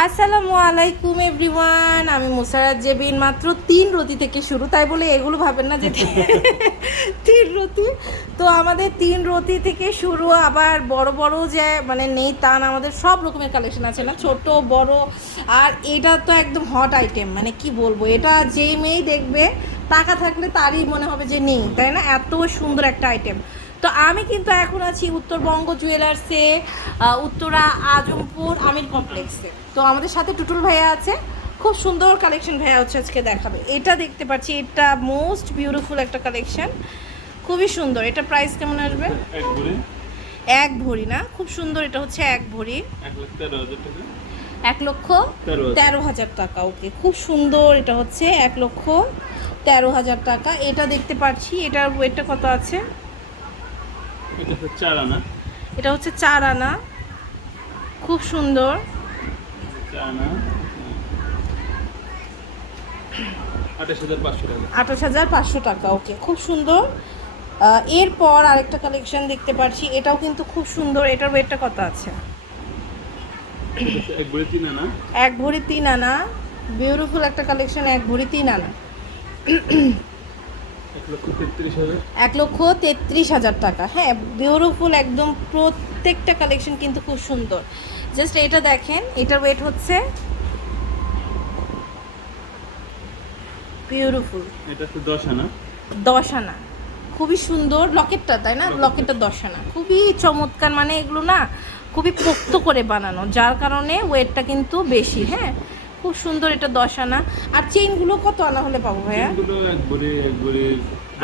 আসসালামু আলাইকুম এভরিওয়ান। আমি মুসারাত জেবিন মাত্র তিন রতি থেকে শুরু তাই বলে এগুলো ভাবেন না যে তিন রতি। তো আমাদের তিন রতি থেকে শুরু আবার বড় বড় যে মানে নেই তা না আমাদের সব রকমের কালেকশন আছে না ছোট বড় আর এটা তো একদম হট আইটেম মানে কি বলব এটা যেই মেয়েই দেখবে টাকা থাকলে তারই মনে হবে যে নেই তাই না? এত সুন্দর একটা আইটেম তো আমি কিন্তু এখন আছি উত্তরবঙ্গ জুয়েলার্সে উত্তরা আজমপুর আমির কমপ্লেক্সে। তো আমাদের সাথে টুটুল ভাইয়া আছে। খুব সুন্দর কালেকশন ভাইয়া হচ্ছে আজকে দেখাবে। এটা দেখতে পাচ্ছি এটা মোস্ট বিউটিফুল একটা কালেকশন খুবই সুন্দর। এটা প্রাইস কেমন আসবে? এক ভরি। না? খুব সুন্দর এটা হচ্ছে এক ভরি। এক লক্ষ। তেরো হাজার। টাকা ওকে খুব সুন্দর এটা হচ্ছে এক লক্ষ তেরো হাজার টাকা। এটা দেখতে পাচ্ছি এটার ওয়েটটা কত আছে? এটা হচ্ছে চার আনা এটা হচ্ছে চার আনা খুব সুন্দর। চার আনা আঠাশ হাজার পাঁচশো টাকা। ওকে খুব সুন্দর। এরপর আরেকটা কালেকশন দেখতে পাচ্ছি এটাও কিন্তু খুব সুন্দর এটার ওয়েটটা কত আছে? এক ভরি তিন আনা। বিউটিফুল একটা কালেকশন এক ভরি তিন আনা। এক লক্ষ তেত্রিশ হাজার টাকা। হ্যাঁ বিউটিফুল একদম প্রত্যেকটা কালেকশন কিন্তু খুব সুন্দর। জাস্ট এটা দেখেন এটার ওয়েট হচ্ছে বিউটিফুল এটা হচ্ছে দশ আনা। দশ আনা। খুবই সুন্দর লকেটটা তাই না? লকেটটা। দশ আনা। খুবই চমৎকার মানে এগুলো না খুবই পোক্ত করে বানানো যার কারণে ওয়েটটা কিন্তু বেশি হ্যাঁ? খুব সুন্দর এটা দশ আনা। আর চেইনগুলো কত আনা হলে পাবো ভাইয়া?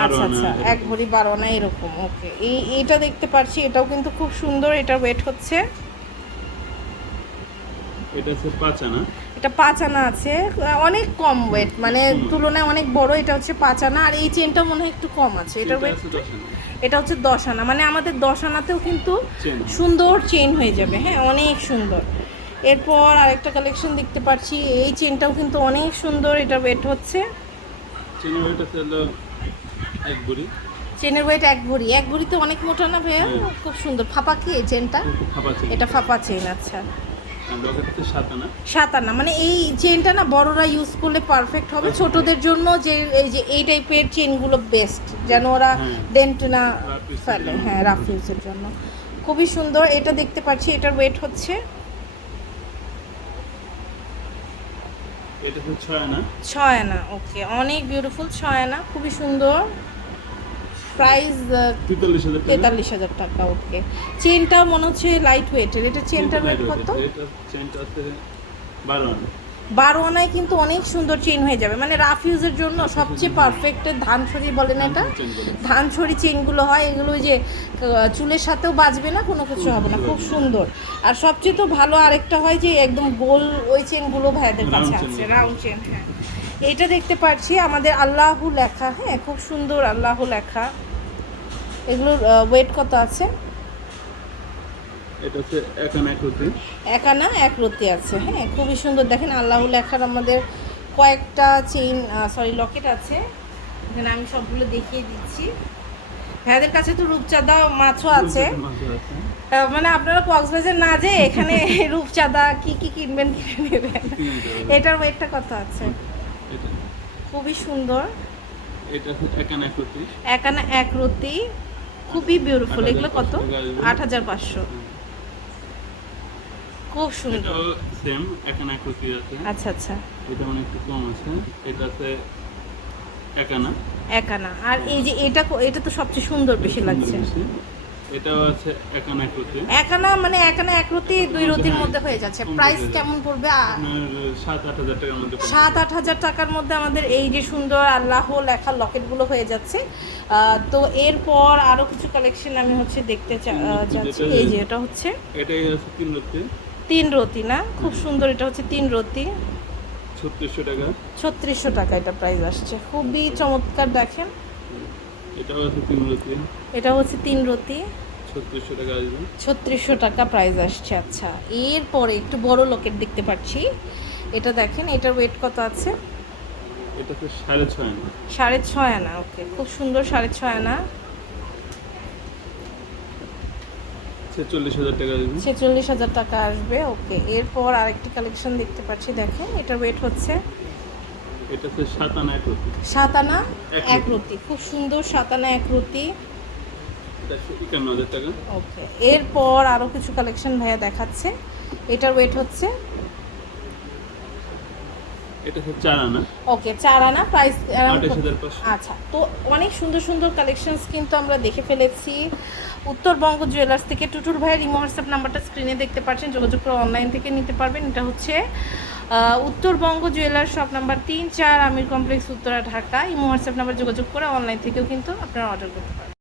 আচ্ছা আচ্ছা এক ভরি বারো আনা এরকম ওকে। এই এইটা দেখতে পাচ্ছি এটাও কিন্তু খুব সুন্দর এটার ওয়েট হচ্ছে। এটা হচ্ছে পাঁচ আনা এটা পাঁচ আনা আছে অনেক কম ওয়েট মানে তুলনায় অনেক বড় এটা হচ্ছে পাঁচ আনা আর এই চেনটা মনে হয় একটু কম আছে এটার এটা ওয়েট এটা হচ্ছে দশ আনা মানে আমাদের দশ আনাতেও কিন্তু সুন্দর চেন হয়ে যাবে হ্যাঁ অনেক সুন্দর। এরপর আরেকটা কালেকশন দেখতে পাচ্ছি এই চেনটাও কিন্তু অনেক সুন্দর এটা ওয়েট হচ্ছে। চেনের ওয়েট আছে হলো এক ভরি? চেনের ওয়েট এক ভরি। এক ভরিতে অনেক মোটা না ভাইয়া? খুব সুন্দর। ফাঁপা কি এই চেনটা? এটা ফাঁপা চেন আচ্ছা। সাত আনা? মানে এই চেনটা না বড়রা ইউজ করলে পারফেক্ট হবে। ছোটদের জন্য যে এই যে এই টাইপের চেনগুলো বেস্ট যেন ওরা হ্যাঁ। ডেন্ট না use এর ফেলে। হ্যাঁ রাফ ইউজের জন্য। খুবই সুন্দর। এটা দেখতে পাচ্ছি এটার ওয়েট হচ্ছে? ছয় আনা। ওকে অনেক বিউটিফুল ছয় আনা। খুবই সুন্দর। প্রাইস তেতাল্লিশ হাজার টাকা? ওকে। চেনটাও মনে হচ্ছে লাইট ওয়েটের এটা চেনটার ওয়েট কত? বারো আনায় কিন্তু অনেক সুন্দর চেন হয়ে যাবে। মানে রাফ ইউজের জন্য সবচেয়ে পারফেক্ট ধান ছড়ি বলেন এটা। চেন বলে। ধান ছড়ি চেনগুলো হয় এগুলো যে চুলের সাথেও বাজবে না কোনো কিছু হবে না। খুব সুন্দর। আর সবচেয়ে তো ভালো আরেকটা হয় যে একদম গোল ওই চেনগুলো ভাইয়াদের কাছে আছে। রাউন্ড চেন হ্যাঁ। এটা দেখতে পাচ্ছি আমাদের আল্লাহু লেখা হ্যাঁ খুব সুন্দর আল্লাহু লেখা। এগুলোর ওয়েট কত আছে? এটা হচ্ছে এক আনা এক রুটি। এক আনা এক রতি আছে হ্যাঁ খুবই সুন্দর। দেখেন আল্লাহ লেখার আমাদের কয়েকটা চেইন সরি লকেট আছে। এখানে আমি সবগুলো দেখিয়ে দিচ্ছি। ভাইয়াদের কাছে তো রূপচাঁদা মাছও আছে। মানে আপনারা কক্সবাজার না যে এখানে রূপচাঁদা কি কি কিনবেন কিনে নেবেন? এটার ওয়েটটা কত আছে? খুবই সুন্দর। এটা হচ্ছে এক আনা এক খুবই বিউটিফুল এগুলো কত? 8,500 টাকা আসবে। আট হাজার পাঁচশো। খুব সুন্দর। সেম এক আনা এক আছে। আচ্ছা আচ্ছা। এটা অনেক কম আছে। এটা আছে একানা। আর এই যে এটা এটা তো সবচেয়ে সুন্দর বেশি লাগছে। এটাও আছে এক আনা এক রুটি। মানে রতি দুই রতির মধ্যে হয়ে যাচ্ছে। প্রাইস কেমন পড়বে? সাত আট হাজার টাকার মধ্যে সাত আট হাজার টাকার মধ্যে আমাদের এই যে সুন্দর আল্লাহ লেখা লকেটগুলো হয়ে যাচ্ছে। তো এরপর আরও কিছু কালেকশন আমি হচ্ছে দেখতে চা- আহ, যাচ্ছি। এই যে এটা হচ্ছে। এটাই আছে তিন রুটি। তিন রতি না? খুব সুন্দর এটা হচ্ছে তিন রতি ছত্রিশশো টাকা। ছত্রিশশো টাকা এটা প্রাইস আসছে। খুবই চমৎকার দেখেন। এটাও আছে তিন রুটি এটা হচ্ছে তিন রতি। ছত্রিশশো টাকা আসবে। ছত্রিশশো টাকা প্রাইস আসছে আচ্ছা। এরপরে একটু বড় লকেট দেখতে পাচ্ছি। এটা দেখেন এটার ওয়েট কত আছে? এটা তো সাড়ে ছয় আনা। সাড়ে ছয় আনা ওকে খুব সুন্দর সাড়ে ছয় আনা। ছেচল্লিশ হাজার টাকা আসবে। ওকে এরপর আরেকটি কালেকশন দেখতে পাচ্ছি দেখেন। এটার ওয়েট হচ্ছে এটা হচ্ছে সাতানা এক রতি সাত আনা এক এক খুব সুন্দর সাত আনা এক রতি এটা হচ্ছে একান্ন হাজার টাকা। ওকে। এরপর আরও কিছু কালেকশন ভাইয়া দেখাচ্ছে। এটার ওয়েট হচ্ছে? এটা হচ্ছে চার আনা ওকে চার আনা প্রাইস আচ্ছা তো অনেক সুন্দর সুন্দর কালেকশনস কিন্তু আমরা দেখে ফেলেছি। উত্তরবঙ্গ জুয়েলার্স থেকে। টুটুর ভাইয়ের ইমো হোয়াটসঅ্যাপ নাম্বারটা স্ক্রিনে দেখতে পাচ্ছেন। যোগাযোগ করে অনলাইন থেকে নিতে পারবেন। এটা হচ্ছে উত্তরবঙ্গ জুয়েলার শপ নাম্বার তিন চার, Amir complex, Uttara, Dhaka. Imo WhatsApp number যোগাযোগ করে অনলাইন থেকেও কিন্তু আপনারা অর্ডার করতে পারবেন।